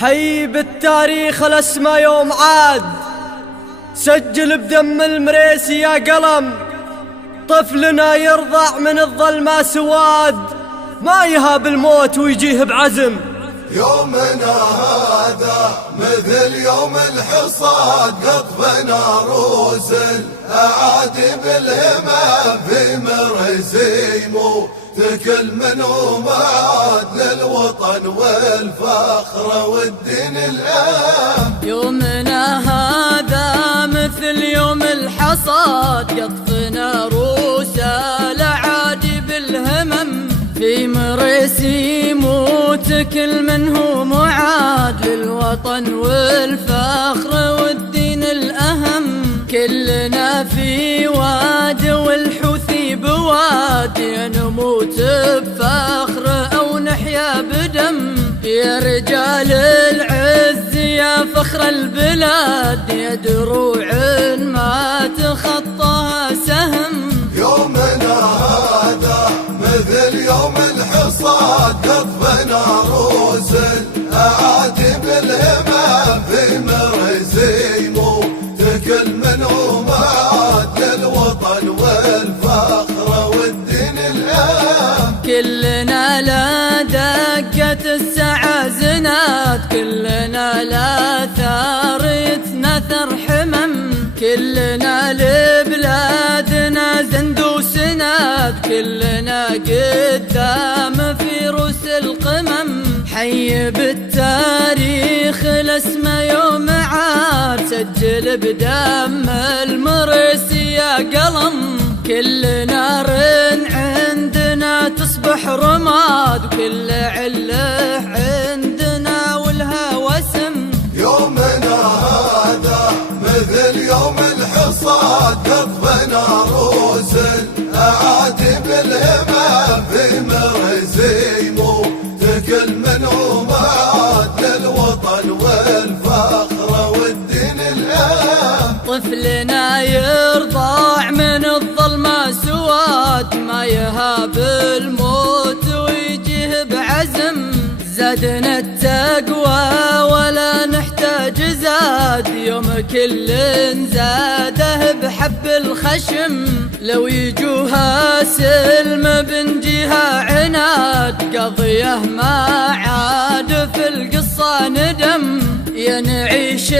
حي بالتاريخ الاسمى يوم عاد، سجل بدم المريسي يا قلم. طفلنا يرضع من الظلمة سواد، ما يهاب الموت ويجيه بعزم. يومنا هذا مثل يوم الحصاد، قطفنا روس الأعادي بالهمة في مرسيمو تكل منه معاد للوطن والفخر والدين الأهم. يومنا هذا مثل يوم الحصاد، قطفنا روس الأعادي بالهمم في مرسيمو تكل منه معاد للوطن والفخر والدين الأهم. كلنا في واد والحوثي بواد، يا نموت بفخر أو نحيا بدم. يا رجال العز يا فخر البلاد، يا دروع ما تخطاها سهم. يومنا هذا مثل يوم الحصاد، قطفنا روس الأعادي بالهمة في مرسيمو تكل منه معاد للوطن والفخر والدين الأهم. كلنا لا دقة الساعة زناد، كلنا لا ثار يتنثر حمم. كلنا لبلادنا زند وسناد، كلنا قدام في روس القمم. حي بالتاريخ الاسمى يوم عاد، سجل بدم المرسي يا قلم. كل نار عندنا تصبح رماد، وكل عله عندنا ولها وسم. يومنا هذا مثل يوم الحصاد، قطفنا روس الأعادي بالهمة في مرسيمو تكل منه معاد للوطن والفخر والدين الأهم. طفلنا يرضع من الظلمة سواد، ما يهاب الموت ويجيه بعزم. زادنا التقوى ولا نحتاج زاد، يوم كل زاده بحب الخشم. لو يجوها سلم بنجيها عناد، قضيه ما عاد في القصة ندم. يا نعيش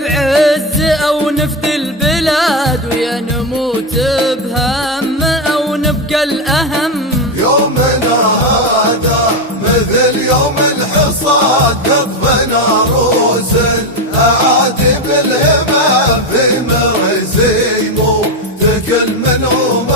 بعز أو نفدي البلاد، ويا نموت بهم أو نبقى الأهم. يومنا هذا مثل يوم الحصاد، قطفنا روس الأعادي بالهمة في مرسيمو تكل منه